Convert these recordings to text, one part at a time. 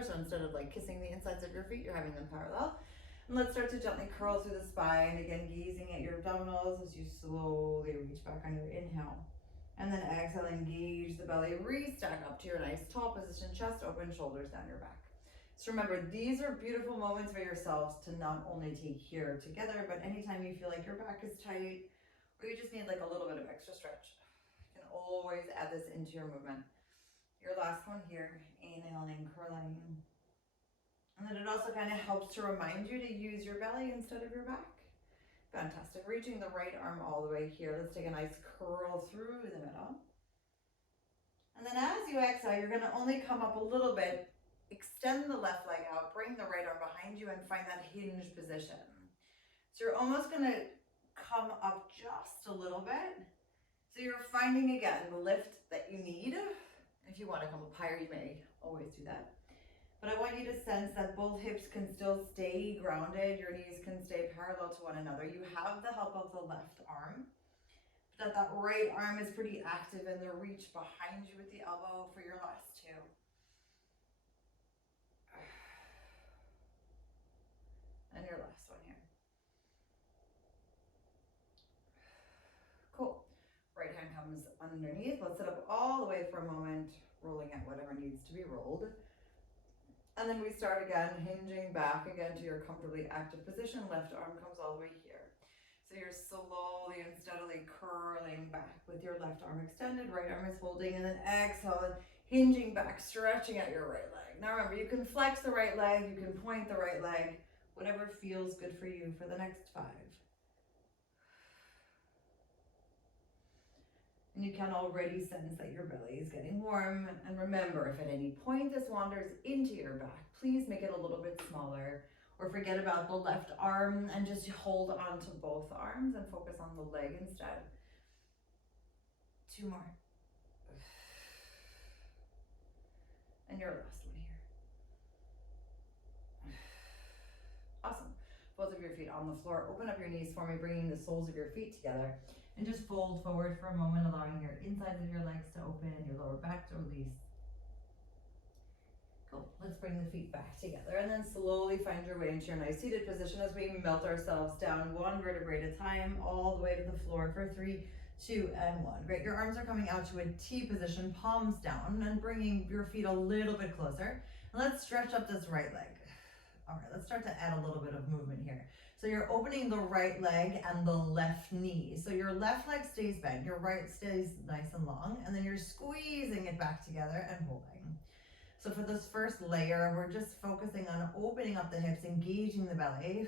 together. So instead of like kissing the insides of your feet, you're having them parallel. And let's start to gently curl through the spine. Again, gazing at your abdominals as you slowly reach back on your inhale. And then exhale, engage the belly, restack up to your nice tall position, chest open, shoulders down your back. So remember, these are beautiful moments for yourselves to not only take here together, but anytime you feel like your back is tight, or you just need like a little bit of extra stretch, you can always add this into your movement. Your last one here, inhaling, curling. And then it also kind of helps to remind you to use your belly instead of your back. Fantastic. Reaching the right arm all the way here. Let's take a nice curl through the middle. And then as you exhale, you're going to only come up a little bit. Extend the left leg out. Bring the right arm behind you and find that hinge position. So you're almost going to come up just a little bit. So you're finding, again, the lift that you need. If you want to come up higher, you may always do that. But I want you to sense that both hips can still stay grounded. Your knees can stay parallel to one another. You have the help of the left arm, but that right arm is pretty active in the reach behind you with the elbow for your last two. And your last one here. Cool. Right hand comes underneath. Let's sit up all the way for a moment, rolling at whatever needs to be rolled. And then we start again, hinging back again to your comfortably active position. Left arm comes all the way here. So you're slowly and steadily curling back with your left arm extended, right arm is holding, and then exhale, hinging back, stretching out your right leg. Now remember, you can flex the right leg, you can point the right leg, whatever feels good for you for the next 5. And you can already sense that your belly is getting warm. And remember, if at any point this wanders into your back, please make it a little bit smaller, or forget about the left arm and just hold on to both arms and focus on the leg instead. 2 more. And your last one here. Awesome. Both of your feet on the floor. Open up your knees for me, bringing the soles of your feet together. And just fold forward for a moment, allowing your insides of your legs to open, your lower back to release. Cool. Let's bring the feet back together and then slowly find your way into your nice seated position as we melt ourselves down 1 vertebrae at a time, all the way to the floor for 3, 2, and 1. Great. Your arms are coming out to a T position, palms down, and bringing your feet a little bit closer. And let's stretch up this right leg. All right, let's start to add a little bit of movement here. So you're opening the right leg and the left knee. So your left leg stays bent, your right stays nice and long, and then you're squeezing it back together and holding. So for this first layer, we're just focusing on opening up the hips, engaging the belly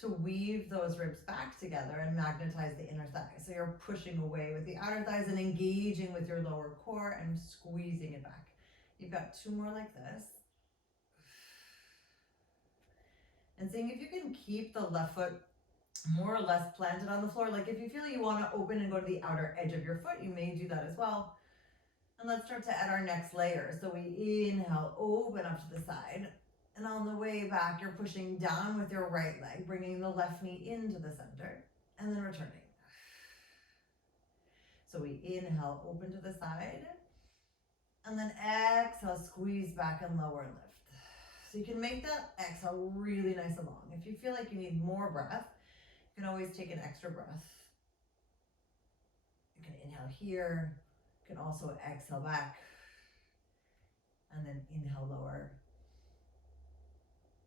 to weave those ribs back together and magnetize the inner thigh. So you're pushing away with the outer thighs and engaging with your lower core and squeezing it back. You've got 2 more like this. And seeing if you can keep the left foot more or less planted on the floor. Like if you feel you want to open and go to the outer edge of your foot, you may do that as well. And let's start to add our next layer. So we inhale, open up to the side. And on the way back, you're pushing down with your right leg, bringing the left knee into the center, and then returning. So we inhale, open to the side. And then exhale, squeeze back and lower and lift. So you can make that exhale really nice and long. If you feel like you need more breath, you can always take an extra breath. You can inhale here. You can also exhale back. And then inhale, lower.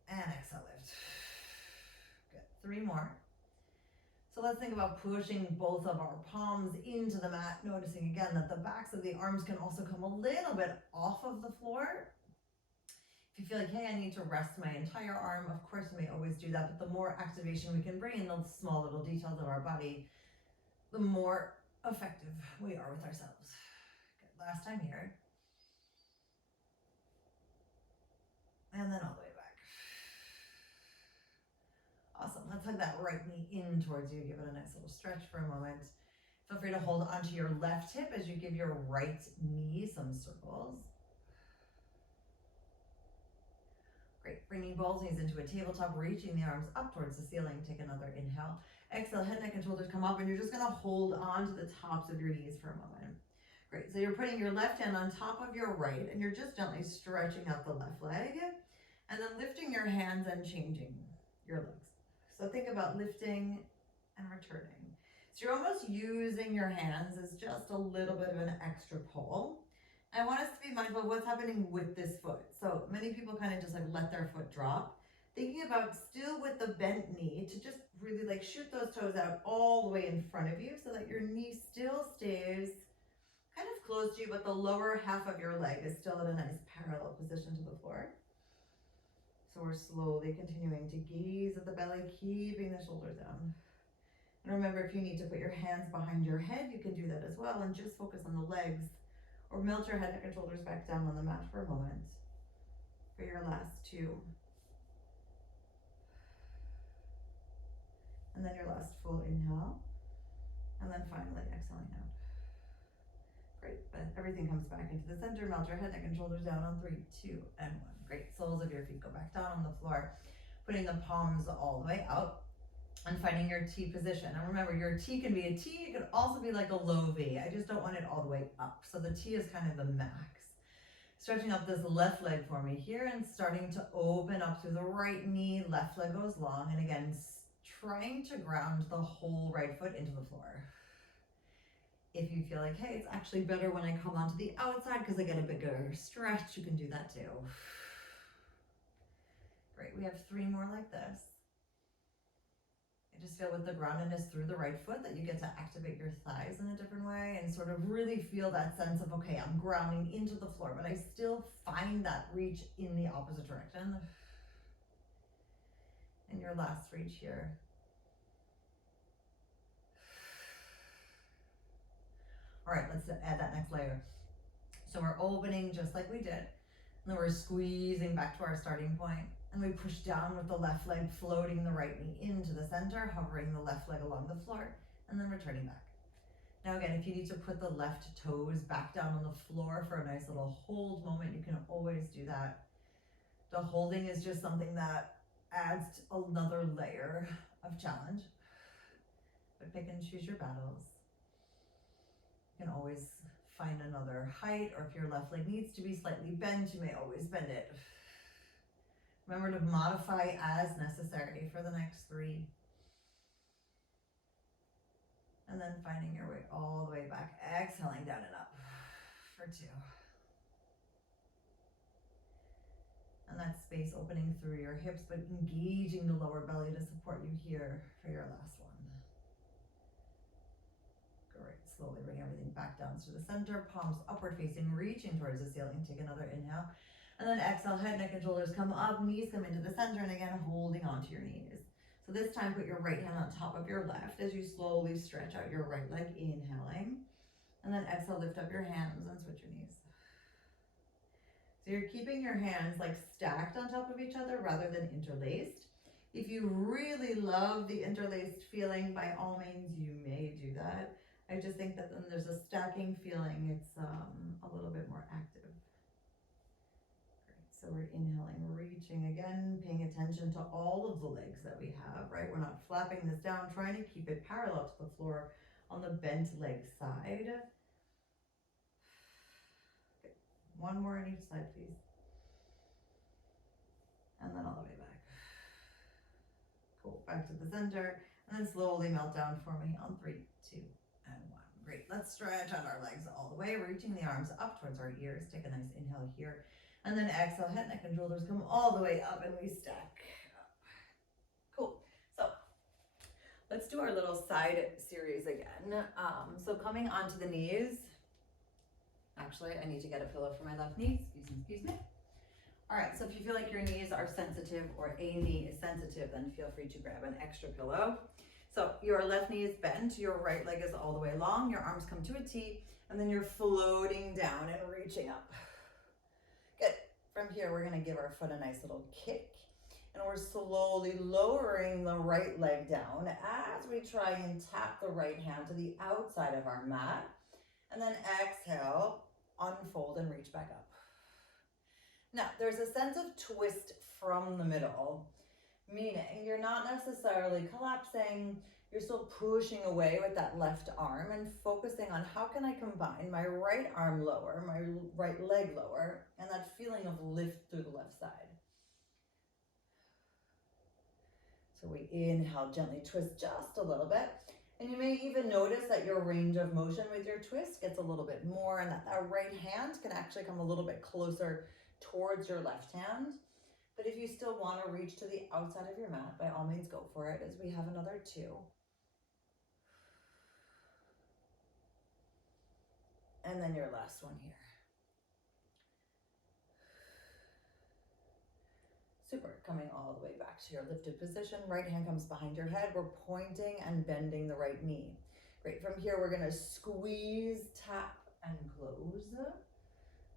And exhale, lift. Good. 3 more. So let's think about pushing both of our palms into the mat, noticing again that the backs of the arms can also come a little bit off of the floor. If you feel like, hey, I need to rest my entire arm, of course you may always do that, but the more activation we can bring in those small little details of our body, the more effective we are with ourselves. Good. Last time here. And then all the way back. Awesome. Let's hug that right knee in towards you. Give it a nice little stretch for a moment. Feel free to hold onto your left hip as you give your right knee some circles. Great. Bringing both knees into a tabletop, reaching the arms up towards the ceiling. Take another inhale. Exhale, head, neck, and shoulders come up, and you're just going to hold on to the tops of your knees for a moment. Great, so you're putting your left hand on top of your right and you're just gently stretching out the left leg and then lifting your hands and changing your legs. So think about lifting and returning. So you're almost using your hands as just a little bit of an extra pull. I want us to be mindful of what's happening with this foot. So many people kind of just like let their foot drop. Thinking about still with the bent knee to just really like shoot those toes out all the way in front of you so that your knee still stays kind of close to you, but the lower half of your leg is still in a nice parallel position to the floor. So we're slowly continuing to gaze at the belly, keeping the shoulders down. And remember, if you need to put your hands behind your head, you can do that as well and just focus on the legs or melt your head, neck, and shoulders back down on the mat for a moment for your last two. And then your last full inhale. And then finally exhaling out. Great, but everything comes back into the center. Melt your head, neck, and shoulders down on 3, 2, and 1. Great, soles of your feet go back down on the floor, putting the palms all the way out and finding your T position. And remember, your T can be a T, it could also be like a low V. I just don't want it all the way up. So the T is kind of the max. Stretching up this left leg for me here and starting to open up through the right knee. Left leg goes long, and again, trying to ground the whole right foot into the floor. If you feel like, hey, it's actually better when I come onto the outside because I get a bigger stretch, you can do that too. Great, we have 3 more like this. I just feel with the groundedness through the right foot that you get to activate your thighs in a different way and sort of really feel that sense of, okay, I'm grounding into the floor, but I still find that reach in the opposite direction. And your last reach here. All right, let's add that next layer. So we're opening just like we did. And then we're squeezing back to our starting point. And we push down with the left leg, floating the right knee into the center, hovering the left leg along the floor, and then returning back. Now again, if you need to put the left toes back down on the floor for a nice little hold moment, you can always do that. The holding is just something that adds another layer of challenge. But pick and choose your battles. You can always find another height, or if your left leg needs to be slightly bent, you may always bend it. Remember to modify as necessary for the next 3. And then finding your way all the way back, exhaling down and up for 2. And that space opening through your hips, but engaging the lower belly to support you here for your last one. Great, slowly bring everything back down to the center, palms upward facing, reaching towards the ceiling. Take another inhale. And then exhale, head, neck, and shoulders come up, knees come into the center, and again, holding onto your knees. So this time, put your right hand on top of your left as you slowly stretch out your right leg, inhaling. And then exhale, lift up your hands and switch your knees. So you're keeping your hands like stacked on top of each other rather than interlaced. If you really love the interlaced feeling, by all means, you may do that. I just think that then there's a stacking feeling, it's a little bit more active. So we're inhaling, reaching again, paying attention to all of the legs that we have, right? We're not flapping this down, trying to keep it parallel to the floor on the bent leg side. Okay. 1 more on each side, please. And then all the way back. Cool, back to the center, and then slowly melt down for me on 3, 2, and 1. Great, let's stretch out our legs all the way, reaching the arms up towards our ears. Take a nice inhale here. And then exhale, head, neck, and shoulders come all the way up and we stack up. Cool. So let's do our little side series again. So coming onto the knees. Actually, I need to get a pillow for my left knee. Excuse me. All right, so if you feel like your knees are sensitive or a knee is sensitive, then feel free to grab an extra pillow. So your left knee is bent, your right leg is all the way long, your arms come to a T, and then you're floating down and reaching up. Good. From here, we're gonna give our foot a nice little kick, and we're slowly lowering the right leg down as we try and tap the right hand to the outside of our mat, and then exhale, unfold and reach back up. Now, there's a sense of twist from the middle, meaning you're not necessarily collapsing, You're still pushing away with that left arm and focusing on how can I combine my right arm lower, my right leg lower, and that feeling of lift through the left side. So we inhale, gently twist just a little bit. And you may even notice that your range of motion with your twist gets a little bit more, and that right hand can actually come a little bit closer towards your left hand. But if you still want to reach to the outside of your mat, by all means go for it, as we have another 2. And then your last one here. Super, coming all the way back to your lifted position. Right hand comes behind your head. We're pointing and bending the right knee. Great, from here we're gonna squeeze, tap, and close.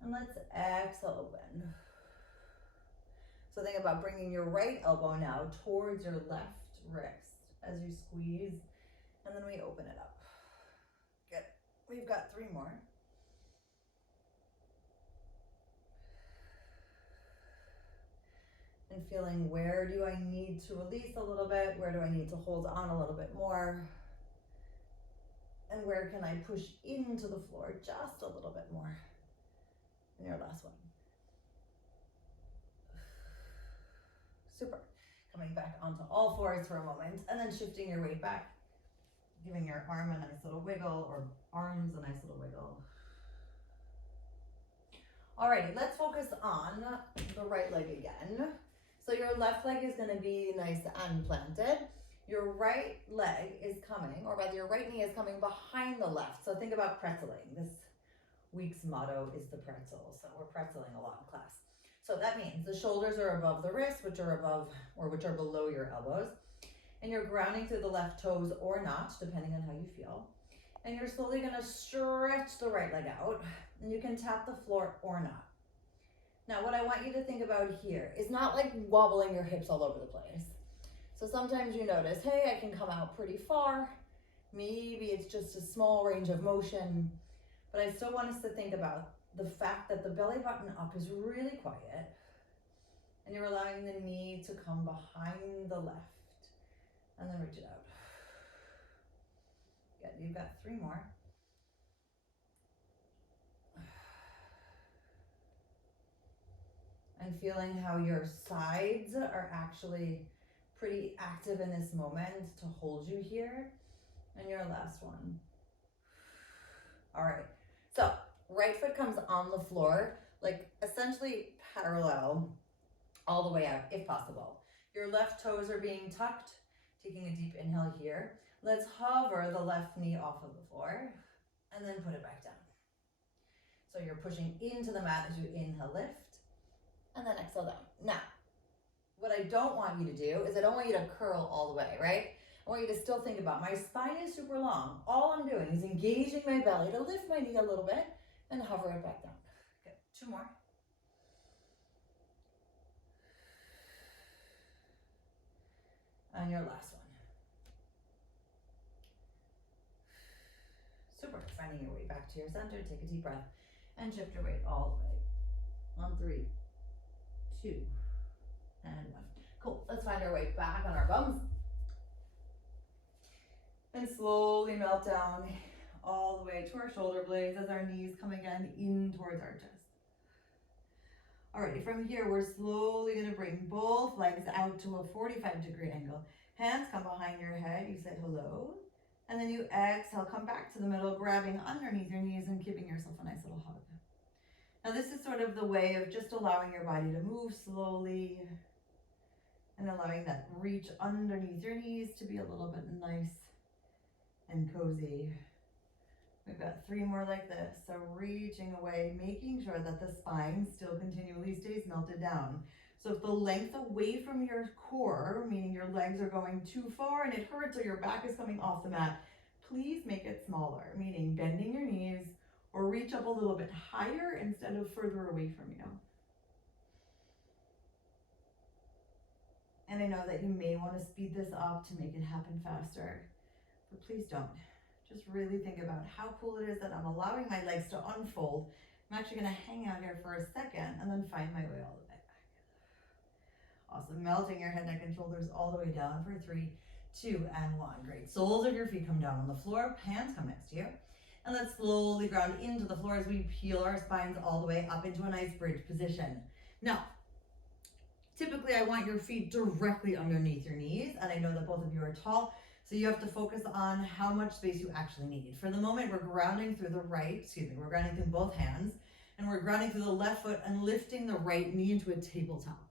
And let's exhale, open. So think about bringing your right elbow now towards your left wrist as you squeeze, and then we open it up. Good, we've got 3 more. And feeling, where do I need to release a little bit? Where do I need to hold on a little bit more? And where can I push into the floor just a little bit more? And your last one. Super. Coming back onto all fours for a moment, and then shifting your weight back, giving your arm a nice little wiggle, or arms a nice little wiggle. Alrighty, let's focus on the right leg again. So your left leg is going to be nice and planted. Your right leg is coming, or rather your right knee is coming behind the left. So think about pretzeling. This week's motto is the pretzel. So we're pretzeling a lot in class. So that means the shoulders are above the wrists, which are above or which are below your elbows. And you're grounding through the left toes or not, depending on how you feel. And you're slowly going to stretch the right leg out. And you can tap the floor or not. Now, what I want you to think about here is not like wobbling your hips all over the place. So sometimes you notice, hey, I can come out pretty far. Maybe it's just a small range of motion. But I still want us to think about the fact that the belly button up is really quiet. And you're allowing the knee to come behind the left. And then reach it out. Good, you've got 3 more. And feeling how your sides are actually pretty active in this moment to hold you here. And your last one. All right, so right foot comes on the floor, like essentially parallel all the way out if possible. Your left toes are being tucked, taking a deep inhale here. Let's hover the left knee off of the floor and then put it back down. So you're pushing into the mat as you inhale, lift. And then exhale down. Now, what I don't want you to do is I don't want you to curl all the way, right? I want you to still think about my spine is super long. All I'm doing is engaging my belly to lift my knee a little bit and hover it back down. Good, 2 more. And your last one. Super, finding your way back to your center. Take a deep breath and shift your weight all the way. On 3, 2, and 1. Cool, let's find our way back on our bums. And slowly melt down all the way to our shoulder blades as our knees come again in towards our chest. Alrighty, from here we're slowly going to bring both legs out to a 45-degree angle. Hands come behind your head, you said hello. And then you exhale, come back to the middle, grabbing underneath your knees and giving yourself a nice little hug. Now this is sort of the way of just allowing your body to move slowly and allowing that reach underneath your knees to be a little bit nice and cozy. We've got 3 more like this. So reaching away, making sure that the spine still continually stays melted down. So if the length away from your core, meaning your legs are going too far and it hurts or your back is coming off the mat, please make it smaller, meaning bending your knees or reach up a little bit higher instead of further away from you. And I know that you may want to speed this up to make it happen faster, but please don't. Just really think about how cool it is that I'm allowing my legs to unfold. I'm actually going to hang out here for a second and then find my way all the way back. Awesome. Melting your head, neck, and shoulders all the way down for 3, 2, and 1. Great. Soles of your feet come down on the floor, hands come next to you. And let's slowly ground into the floor as we peel our spines all the way up into a nice bridge position. Now, typically I want your feet directly underneath your knees, and I know that both of you are tall, so you have to focus on how much space you actually need. For the moment, we're grounding through we're grounding through both hands, and we're grounding through the left foot and lifting the right knee into a tabletop.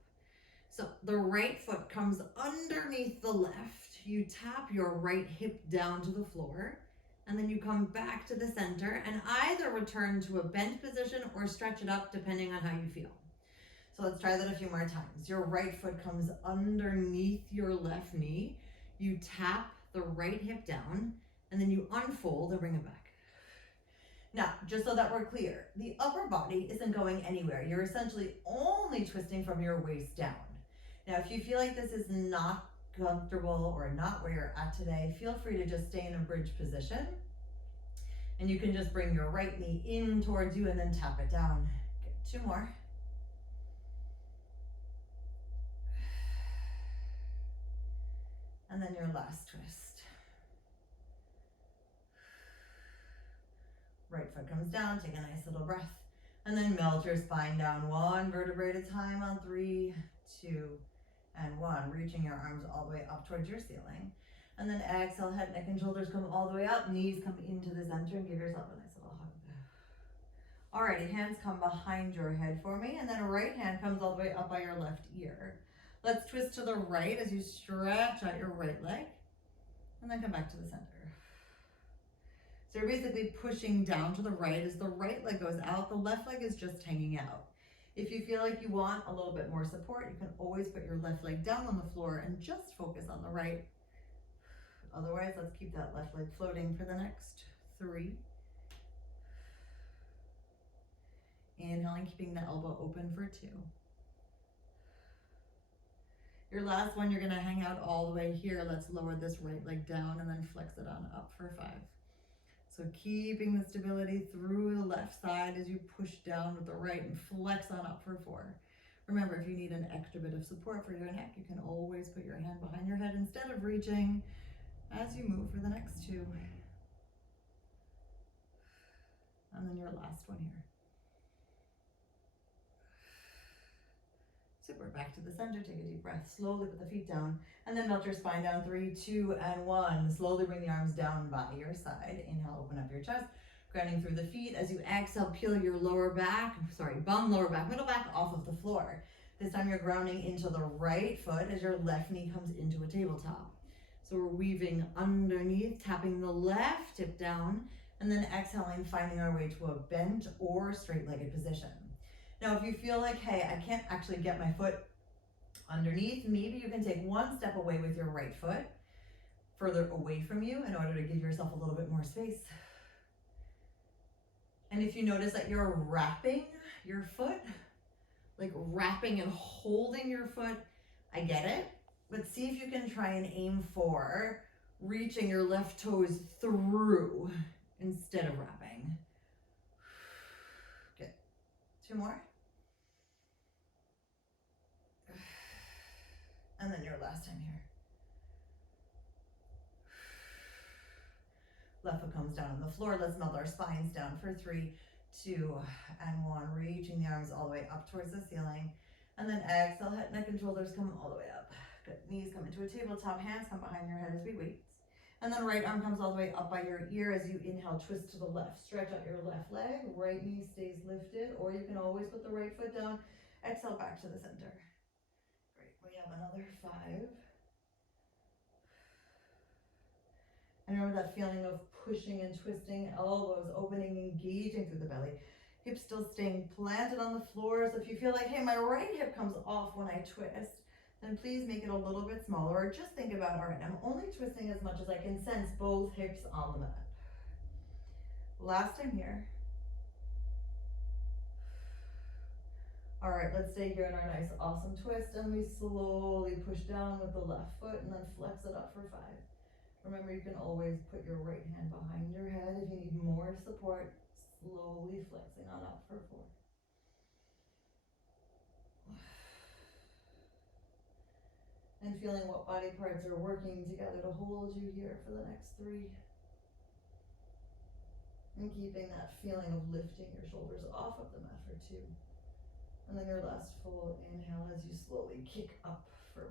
So the right foot comes underneath the left. You tap your right hip down to the floor, and then you come back to the center and either return to a bent position or stretch it up depending on how you feel. So let's try that a few more times. Your right foot comes underneath your left knee. You tap the right hip down, and then you unfold and bring it back. Now, just so that we're clear, the upper body isn't going anywhere. You're essentially only twisting from your waist down. Now, if you feel like this is not comfortable or not where you're at today, feel free to just stay in a bridge position. And you can just bring your right knee in towards you and then tap it down. Good. 2 more. And then your last twist. Right foot comes down, take a nice little breath, and then melt your spine down 1 vertebrae at a time on 3, 2, and 1. Reaching your arms all the way up towards your ceiling. And then exhale, head, neck, and shoulders come all the way up, knees come into the center, and give yourself a nice little hug. Alrighty, hands come behind your head for me, and then right hand comes all the way up by your left ear. Let's twist to the right as you stretch out your right leg, and then come back to the center. So you're basically pushing down to the right as the right leg goes out, the left leg is just hanging out. If you feel like you want a little bit more support, you can always put your left leg down on the floor and just focus on the right. Otherwise, let's keep that left leg floating for the next 3. Inhaling, keeping the elbow open for 2. Your last one, you're gonna hang out all the way here. Let's lower this right leg down and then flex it on up for 5. So keeping the stability through the left side as you push down with the right and flex on up for 4. Remember, if you need an extra bit of support for your neck, you can always put your hand behind your head instead of reaching as you move for the next 2. And then your last one here. Super, back to the center, take a deep breath, slowly put the feet down, and then melt your spine down, 3, 2, and 1. Slowly bring the arms down by your side. Inhale, open up your chest, grounding through the feet. As you exhale, peel your bum, lower back, middle back off of the floor. This time you're grounding into the right foot as your left knee comes into a tabletop. So we're weaving underneath, tapping the left hip down, and then exhaling, finding our way to a bent or straight-legged position. Now, if you feel like, hey, I can't actually get my foot underneath, maybe you can take 1 step away with your right foot, further away from you in order to give yourself a little bit more space. And if you notice that you're wrapping your foot, like wrapping and holding your foot, I get it, but see if you can try and aim for reaching your left toes through instead of wrapping. Good. 2 more. And then your last time here. Left foot comes down on the floor. Let's melt our spines down for 3, 2, and 1. Reaching the arms all the way up towards the ceiling. And then exhale, head, neck, and shoulders come all the way up. Good. Knees come into a tabletop, hands come behind your head as we wait. And then right arm comes all the way up by your ear as you inhale, twist to the left. Stretch out your left leg, right knee stays lifted, or you can always put the right foot down. Exhale back to the center. Great, we have another 5. And remember that feeling of pushing and twisting, elbows opening, engaging through the belly. Hips still staying planted on the floor. So if you feel like, hey, my right hip comes off when I twist, then please make it a little bit smaller, or just think about, all right, I'm only twisting as much as I can sense both hips on the mat. Last time here. All right, let's stay here in our nice, awesome twist, and we slowly push down with the left foot and then flex it up for 5. Remember, you can always put your right hand behind your head if you need more support, slowly flexing on up for 4. And feeling what body parts are working together to hold you here for the next 3. And keeping that feeling of lifting your shoulders off of the mat for 2. And then your last full inhale as you slowly kick up for 1.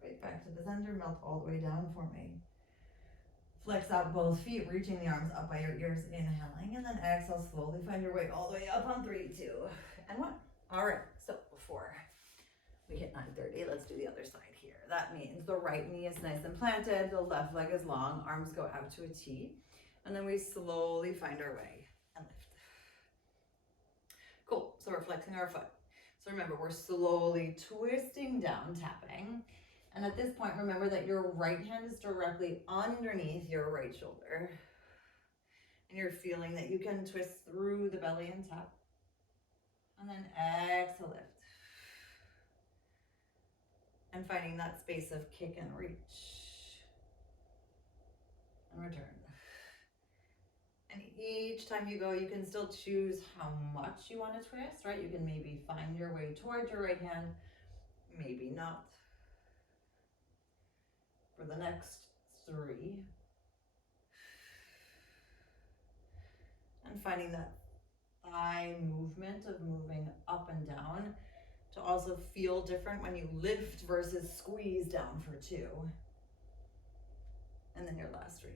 Great, back to the center, melt all the way down for me. Flex out both feet, reaching the arms up by your ears, inhaling, and then exhale, slowly find your way all the way up on 3, 2, and 1. All right, so before we hit 9:30, let's do the other side here. That means the right knee is nice and planted, the left leg is long, arms go out to a T, and then we slowly find our way and lift. Cool, so we're flexing our foot. So remember, we're slowly twisting down, tapping. And at this point, remember that your right hand is directly underneath your right shoulder. And you're feeling that you can twist through the belly and tap. And then exhale, lift. And finding that space of kick and reach. And return. And each time you go, you can still choose how much you want to twist, right? You can maybe find your way towards your right hand, maybe not. For the next 3. And finding that thigh movement of moving up and down to also feel different when you lift versus squeeze down for 2. And then your last reach.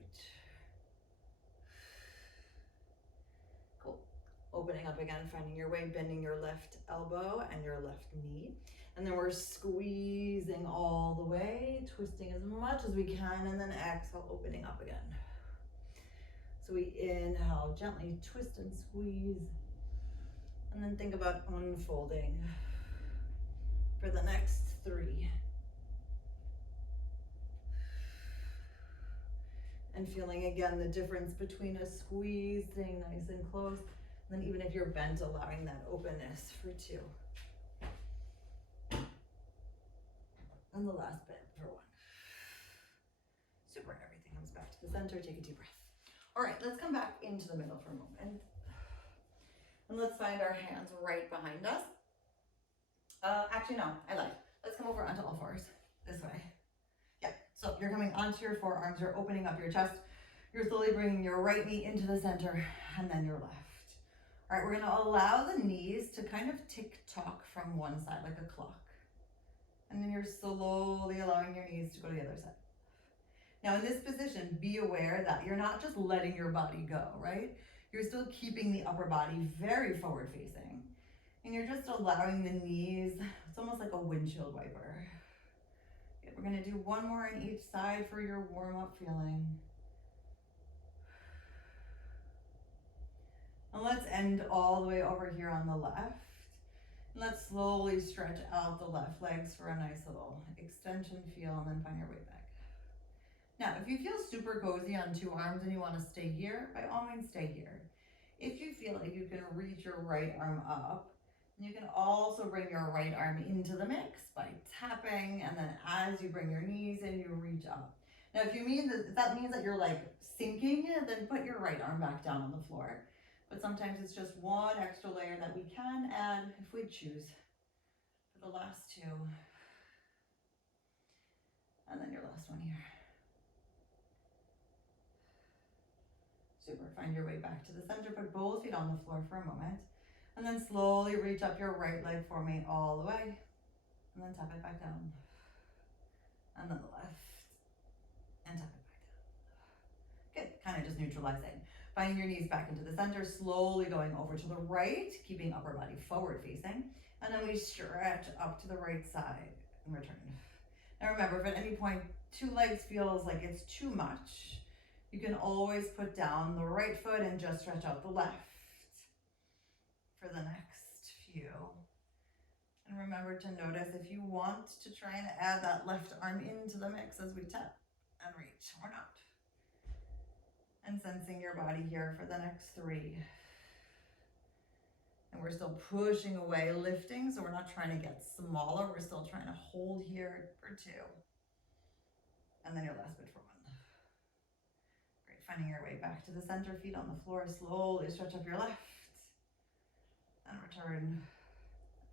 Cool. Opening up again, finding your way, bending your left elbow and your left knee. And then we're squeezing all the way, twisting as much as we can, and then exhale, opening up again. So we inhale, gently twist and squeeze, and then think about unfolding for the next 3. And feeling again the difference between a squeeze, staying nice and close, and then even if you're bent, allowing that openness for 2. And the last bit for 1. Super, everything comes back to the center. Take a deep breath. All right, let's come back into the middle for a moment. And let's find our hands right behind us. Actually, no, I lied. Let's come over onto all fours, this way. Yeah, so you're coming onto your forearms, you're opening up your chest. You're slowly bringing your right knee into the center and then your left. All right, we're gonna allow the knees to kind of tick-tock from one side like a clock. And then you're slowly allowing your knees to go to the other side. Now in this position, be aware that you're not just letting your body go, right? You're still keeping the upper body very forward facing. And you're just allowing the knees, it's almost like a windshield wiper. Okay, we're gonna do 1 more on each side for your warm-up feeling. And let's end all the way over here on the left. And let's slowly stretch out the left legs for a nice little extension feel, and then find your way back. Now, if you feel super cozy on 2 arms and you want to stay here, by all means stay here. If you feel like you can reach your right arm up, you can also bring your right arm into the mix by tapping, and then as you bring your knees in, you reach up. Now, if that means that you're like sinking, then put your right arm back down on the floor. But sometimes it's just 1 extra layer that we can add if we choose for the last 2. And then your last one here. Super, find your way back to the center, put both feet on the floor for a moment, and then slowly reach up your right leg for me all the way, and then tap it back down. And then the left, and tap it back down. Good, kind of just neutralizing. Finding your knees back into the center, slowly going over to the right, keeping upper body forward facing. And then we stretch up to the right side and return. Now remember, if at any point 2 legs feels like it's too much, you can always put down the right foot and just stretch out the left for the next few. And remember to notice if you want to try and add that left arm into the mix as we tap and reach or not. And sensing your body here for the next 3. And we're still pushing away, lifting, so we're not trying to get smaller, we're still trying to hold here for 2. And then your last bit for 1. Great, finding your way back to the center, feet on the floor, slowly stretch up your left, and return,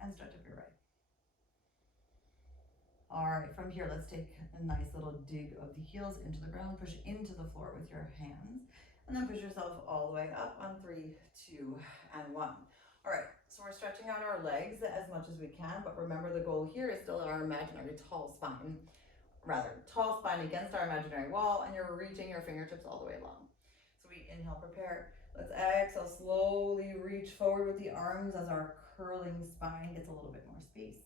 and stretch up your right. All right, from here, let's take a nice little dig of the heels into the ground, push into the floor with your hands, and then push yourself all the way up on 3, 2, and 1. All right, so we're stretching out our legs as much as we can, but remember the goal here is still our imaginary tall spine against our imaginary wall, and you're reaching your fingertips all the way along. So we inhale, prepare. Let's exhale, slowly reach forward with the arms as our curling spine gets a little bit more space.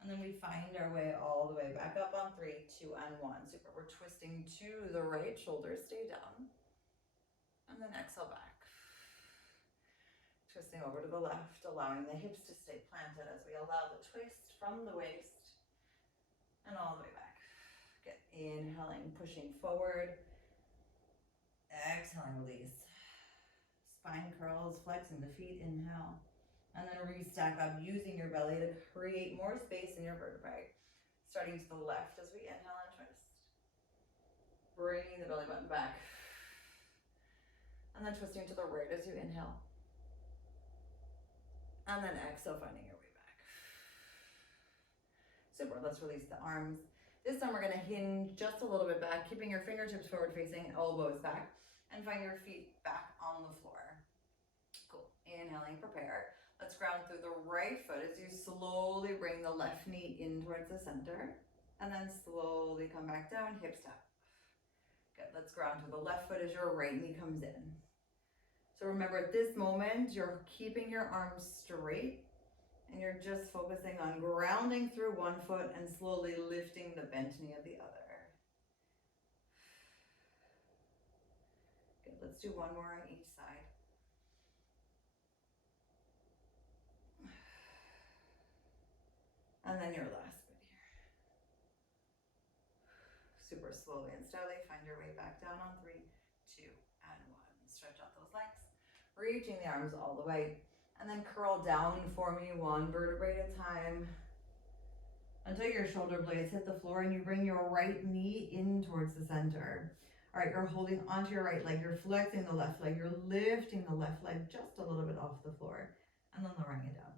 And then we find our way all the way back up on 3, 2, and 1. Super, we're twisting to the right, shoulders stay down. And then exhale back. Twisting over to the left, allowing the hips to stay planted as we allow the twist from the waist and all the way back. Get inhaling, pushing forward. Exhaling, release. Spine curls, flexing the feet, inhale. And then restack up using your belly to create more space in your vertebrae. Starting to the left as we inhale and twist. Bringing the belly button back. And then twisting to the right as you inhale. And then exhale, finding your way back. Super, let's release the arms. This time we're gonna hinge just a little bit back, keeping your fingertips forward facing, elbows back, and find your feet back on the floor. Cool, inhaling, prepare. Let's ground through the right foot as you slowly bring the left knee in towards the center, and then slowly come back down, hips tap. Good, let's ground through the left foot as your right knee comes in. So remember, at this moment, you're keeping your arms straight, and you're just focusing on grounding through one foot and slowly lifting the bent knee of the other. Good, let's do one more on each side. And then your last bit here. Super slowly and steadily, find your way back down on 3, 2, and 1. Stretch out those legs, reaching the arms all the way. And then curl down for me, one vertebrae at a time, until your shoulder blades hit the floor and you bring your right knee in towards the center. All right, you're holding onto your right leg, you're flexing the left leg, you're lifting the left leg just a little bit off the floor, and then lowering it down.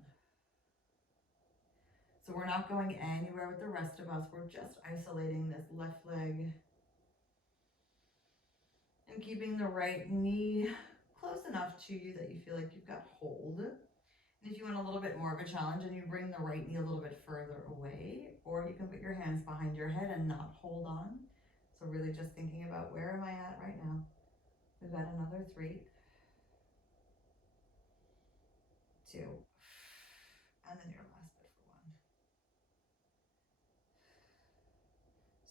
So we're not going anywhere with the rest of us, we're just isolating this left leg and keeping the right knee close enough to you that you feel like you've got hold. And if you want a little bit more of a challenge, and you bring the right knee a little bit further away, or you can put your hands behind your head and not hold on. So really just thinking about, where am I at right now? We've got another 3, 2, and then your last bit for 1.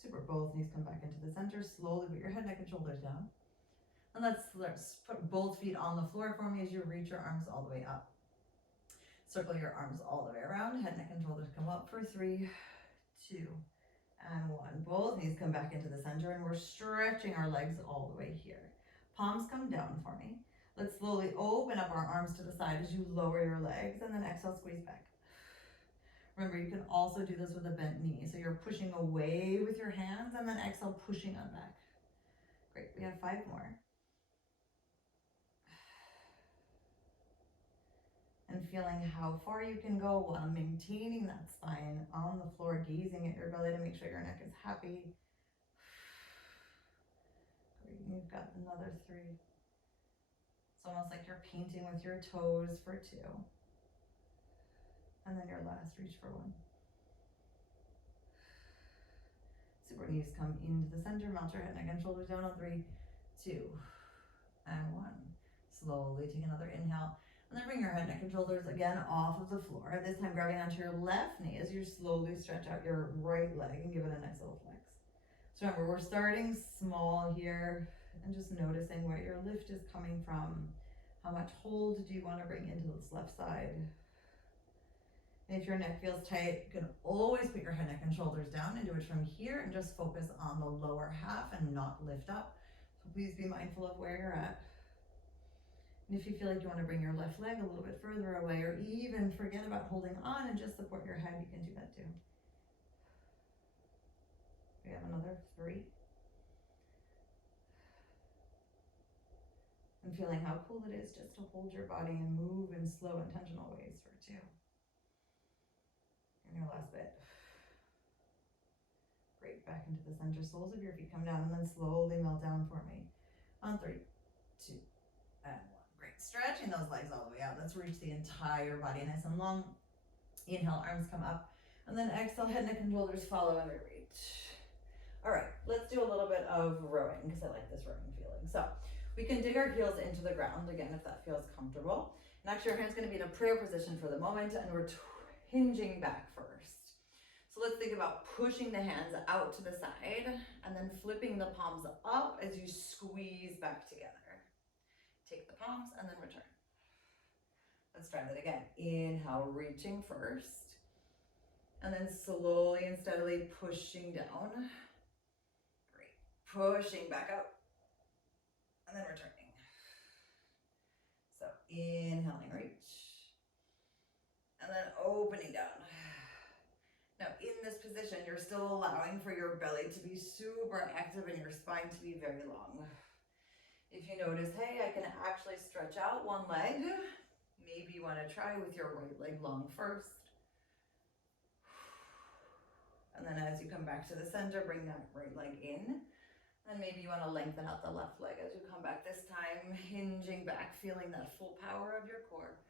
Super, both knees come back into the center. Slowly put your head, neck, and shoulders down. And let's put both feet on the floor for me as you reach your arms all the way up. Circle your arms all the way around, head, neck, and shoulders come up for 3, 2, and 1. Both knees come back into the center, and we're stretching our legs all the way here. Palms come down for me. Let's slowly open up our arms to the side as you lower your legs, and then exhale, squeeze back. Remember, you can also do this with a bent knee. So you're pushing away with your hands, and then exhale, pushing on back. Great, we have 5 more. And feeling how far you can go while maintaining that spine on the floor, gazing at your belly to make sure your neck is happy. Great, you've got another 3. It's almost like you're painting with your toes for 2. And then your last, reach for 1. Super, knees come into the center, melt your head, neck, and shoulders down on 3, 2, and 1. Slowly take another inhale. And then bring your head, neck, and shoulders again off of the floor. This time grabbing onto your left knee as you slowly stretch out your right leg and give it a nice little flex. So remember, we're starting small here and just noticing where your lift is coming from. How much hold do you want to bring into this left side? And if your neck feels tight, you can always put your head, neck, and shoulders down and do it from here and just focus on the lower half and not lift up. So please be mindful of where you're at. And if you feel like you want to bring your left leg a little bit further away, or even forget about holding on and just support your head, you can do that too. We have another 3. And feeling how cool it is just to hold your body and move in slow, intentional ways for 2. And your last bit. back into the center. Soles of your feet come down and then slowly melt down for me. On 3, 2, and 1. Great. Stretching those legs all the way out. Let's reach the entire body nice and long. Inhale, arms come up. And then exhale, head, neck, and shoulders follow and we reach. All right, let's do a little bit of rowing because I like this rowing feeling. So we can dig our heels into the ground again if that feels comfortable. And actually, our hand's going to be in a prayer position for the moment, and we're hinging back first. So let's think about pushing the hands out to the side and then flipping the palms up as you squeeze back together. Take the palms and then return. Let's try that again. Inhale, reaching first, and then slowly and steadily pushing down. Great. Pushing back up and then returning. So inhaling, reach, and then opening down. Now in this position, you're still allowing for your belly to be super active and your spine to be very long. If you notice, hey, I can actually stretch out one leg, maybe you want to try with your right leg long first. And then as you come back to the center, bring that right leg in. And maybe you want to lengthen out the left leg as you come back this time, hinging back, feeling that full power of your core.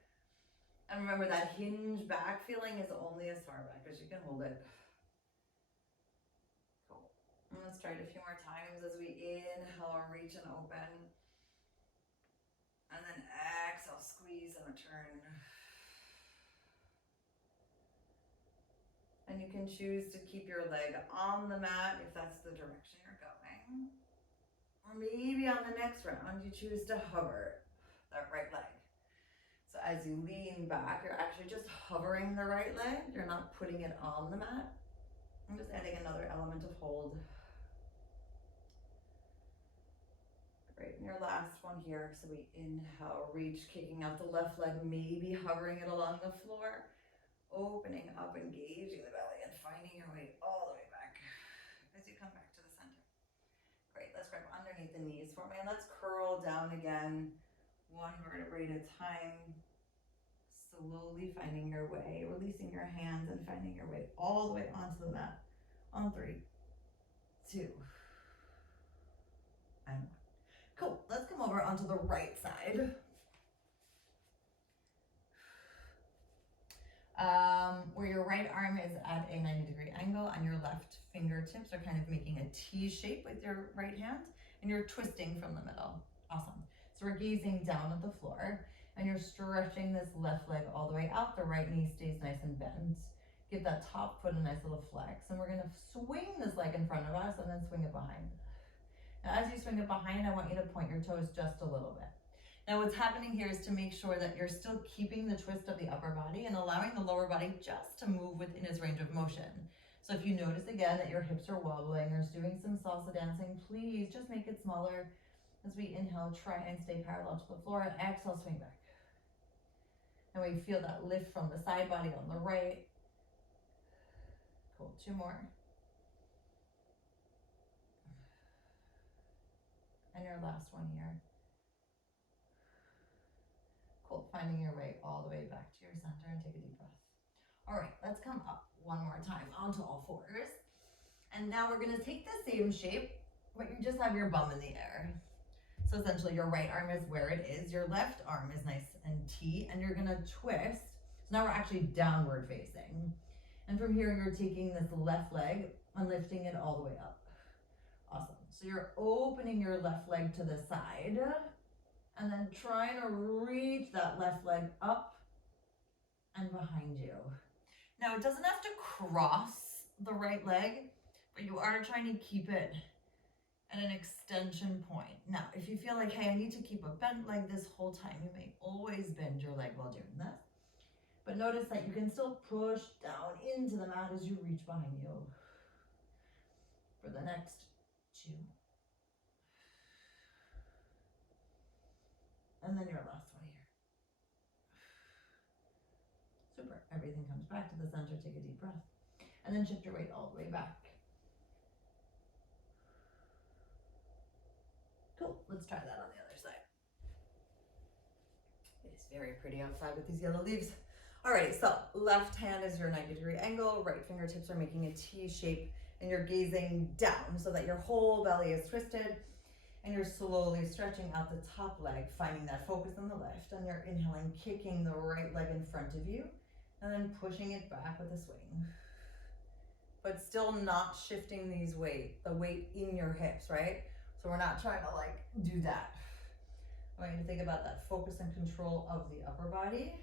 And remember, that hinge back feeling is only as far back as you can hold it. Cool. And let's try it a few more times as we inhale, reach and open. And then exhale, squeeze and return. And you can choose to keep your leg on the mat if that's the direction you're going. Or maybe on the next round, you choose to hover that right leg. So as you lean back, you're actually just hovering the right leg. You're not putting it on the mat. I'm just adding another element of hold. Great, and your last one here. So we inhale, reach, kicking out the left leg, maybe hovering it along the floor. Opening up, engaging the belly, and finding your way all the way back as you come back to the center. Great, let's grab underneath the knees for me, and let's curl down again, one vertebrae at a time. Slowly finding your way, releasing your hands and finding your way all the way onto the mat. On 3, 2, and 1. Cool, let's come over onto the right side. Where your right arm is at a 90-degree angle and your left fingertips are kind of making a T shape with your right hand, and you're twisting from the middle. Awesome. So we're gazing down at the floor and you're stretching this left leg all the way out. The right knee stays nice and bent. Give that top foot a nice little flex, and we're going to swing this leg in front of us and then swing it behind. Now as you swing it behind, I want you to point your toes just a little bit. Now what's happening here is to make sure that you're still keeping the twist of the upper body and allowing the lower body just to move within its range of motion. So if you notice again that your hips are wobbling or doing some salsa dancing, please just make it smaller. As we inhale, try and stay parallel to the floor, and exhale, swing back. And we feel that lift from the side body on the right. Cool, 2 more. And your last one here. Cool, finding your way all the way back to your center, and take a deep breath. All right, let's come up one more time onto all fours. And now we're gonna take the same shape, but you just have your bum in the air. So essentially your right arm is where it is, your left arm is nice and T, and you're gonna twist. So now we're actually downward facing. And from here, you're taking this left leg and lifting it all the way up. Awesome. So you're opening your left leg to the side, and then trying to reach that left leg up and behind you. Now it doesn't have to cross the right leg, but you are trying to keep it at an extension point. Now, if you feel like, hey, I need to keep a bent leg this whole time, you may always bend your leg while doing this. But notice that you can still push down into the mat as you reach behind you. For the next 2. And then your last one here. Super. Everything comes back to the center. Take a deep breath. And then shift your weight all the way back. Cool. Let's try that on the other side. It's very pretty outside with these yellow leaves. All right, so left hand is your 90-degree angle. Right fingertips are making a T shape. And you're gazing down so that your whole belly is twisted, and you're slowly stretching out the top leg, finding that focus on the lift, and you're inhaling, kicking the right leg in front of you, and then pushing it back with a swing. But still not shifting the weight in your hips, right? So we're not trying to like do that. I want you to think about that focus and control of the upper body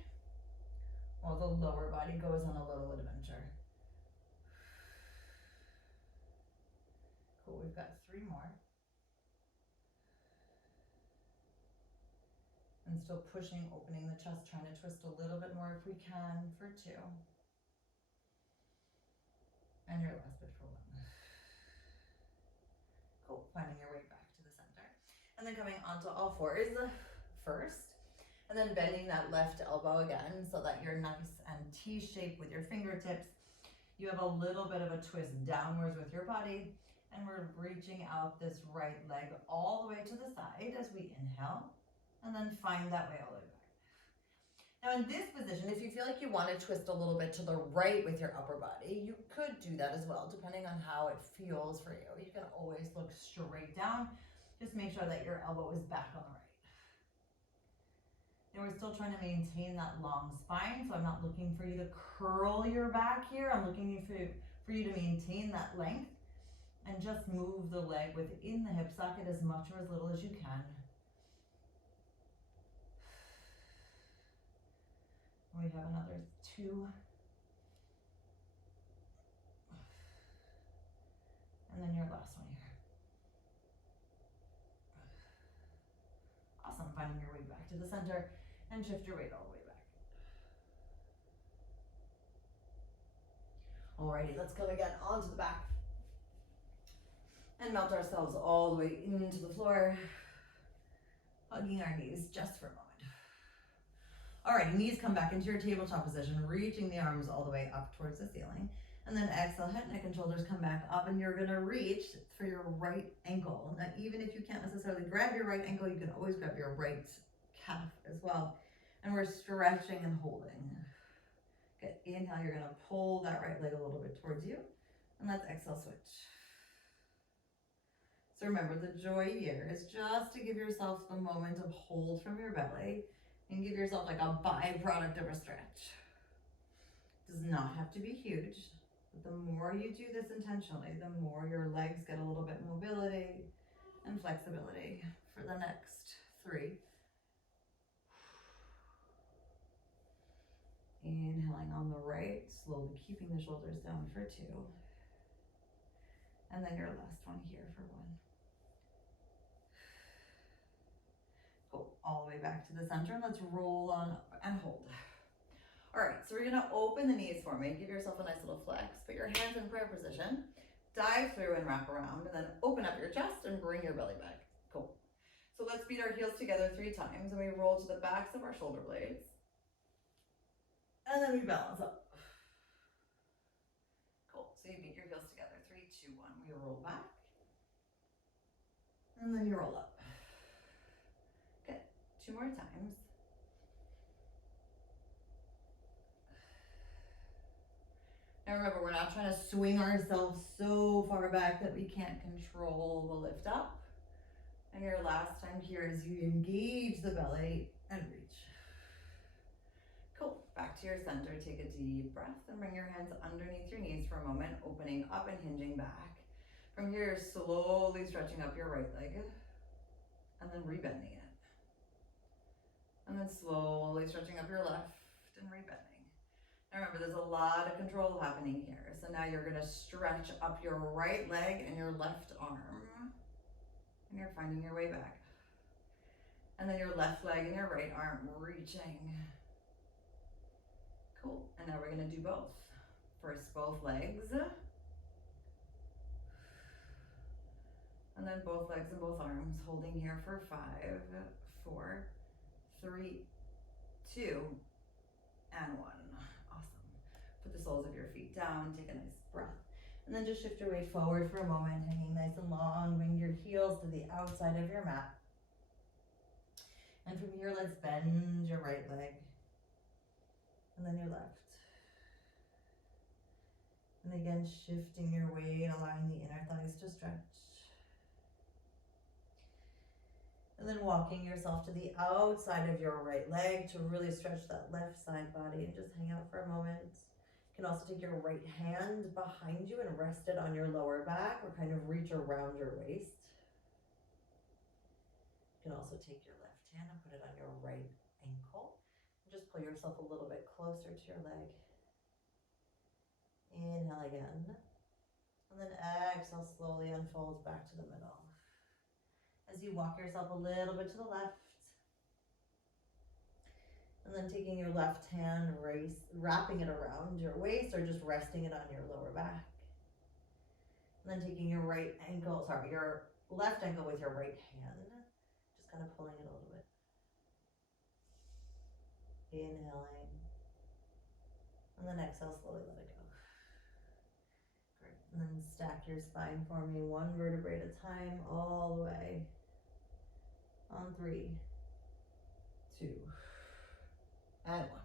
while the lower body goes on a little adventure. Cool, we've got 3 more. And still pushing, opening the chest, trying to twist a little bit more if we can for 2. And your last bit for 1. Cool, finding your way back to the center. And then coming onto all fours first. And then bending that left elbow again so that you're nice and T-shaped with your fingertips. You have a little bit of a twist downwards with your body. And we're reaching out this right leg all the way to the side as we inhale. And then find that way all the way back. Now in this position, if you feel like you want to twist a little bit to the right with your upper body, you could do that as well, depending on how it feels for you. You can always look straight down. Just make sure that your elbow is back on the right. And we're still trying to maintain that long spine, so I'm not looking for you to curl your back here. I'm looking for you to maintain that length and just move the leg within the hip socket as much or as little as you can. We have another 2. And then your last one here. Awesome, finding your way back to the center and shift your weight all the way back. Alrighty, let's come again onto the back. And melt ourselves all the way into the floor, hugging our knees just for a moment. Alright, knees come back into your tabletop position, reaching the arms all the way up towards the ceiling. And then exhale, head, neck, and shoulders come back up, and you're gonna reach for your right ankle. Now, even if you can't necessarily grab your right ankle, you can always grab your right calf as well. And we're stretching and holding. Good, inhale, you're gonna pull that right leg a little bit towards you. And let's exhale, switch. So remember, the joy here is just to give yourself the moment of hold from your belly and give yourself like a byproduct of a stretch. Does not have to be huge, but the more you do this intentionally, the more your legs get a little bit mobility and flexibility. For the next 3. Inhaling on the right, slowly keeping the shoulders down for 2. And then your last one here for 1. Cool, all the way back to the center. Let's roll on up and hold. All right, so we're gonna open the knees for me. Give yourself a nice little flex. Put your hands in prayer position. Dive through and wrap around, and then open up your chest and bring your belly back. Cool. So let's beat our heels together 3 times, and we roll to the backs of our shoulder blades. And then we balance up. Cool, so you beat your heels together. 3, 2, 1. We roll back. And then you roll up. Good, 2 more times. Now remember, we're not trying to swing ourselves so far back that we can't control the lift up. And your last time here is you engage the belly and reach. Cool, back to your center. Take a deep breath and bring your hands underneath your knees for a moment, opening up and hinging back. From here, slowly stretching up your right leg and then rebending it. And then slowly stretching up your left and rebending. Remember, there's a lot of control happening here. So now you're gonna stretch up your right leg and your left arm. And you're finding your way back. And then your left leg and your right arm reaching. Cool, and now we're gonna do both. First, both legs. And then both legs and both arms, holding here for 5, 4, 3, 2, and 1. Put the soles of your feet down, take a nice breath, and then just shift your weight forward for a moment, hanging nice and long, bring your heels to the outside of your mat. And from here, let's bend your right leg, and then your left, And again, shifting your weight, allowing the inner thighs to stretch. And then walking yourself to the outside of your right leg to really stretch that left side body and just hang out for a moment. You can also take your right hand behind you and rest it on your lower back or kind of reach around your waist. You can also take your left hand and put it on your right ankle. And just pull yourself a little bit closer to your leg. Inhale again. And then exhale, slowly unfold back to the middle. As you walk yourself a little bit to the left. And then taking your left hand, wrapping it around your waist or just resting it on your lower back. And then taking your your left ankle with your right hand. Just kind of pulling it a little bit. Inhaling. And then exhale, slowly let it go. Great. And then stack your spine for me, one vertebrae at a time, all the way. On 3, 2, and 1.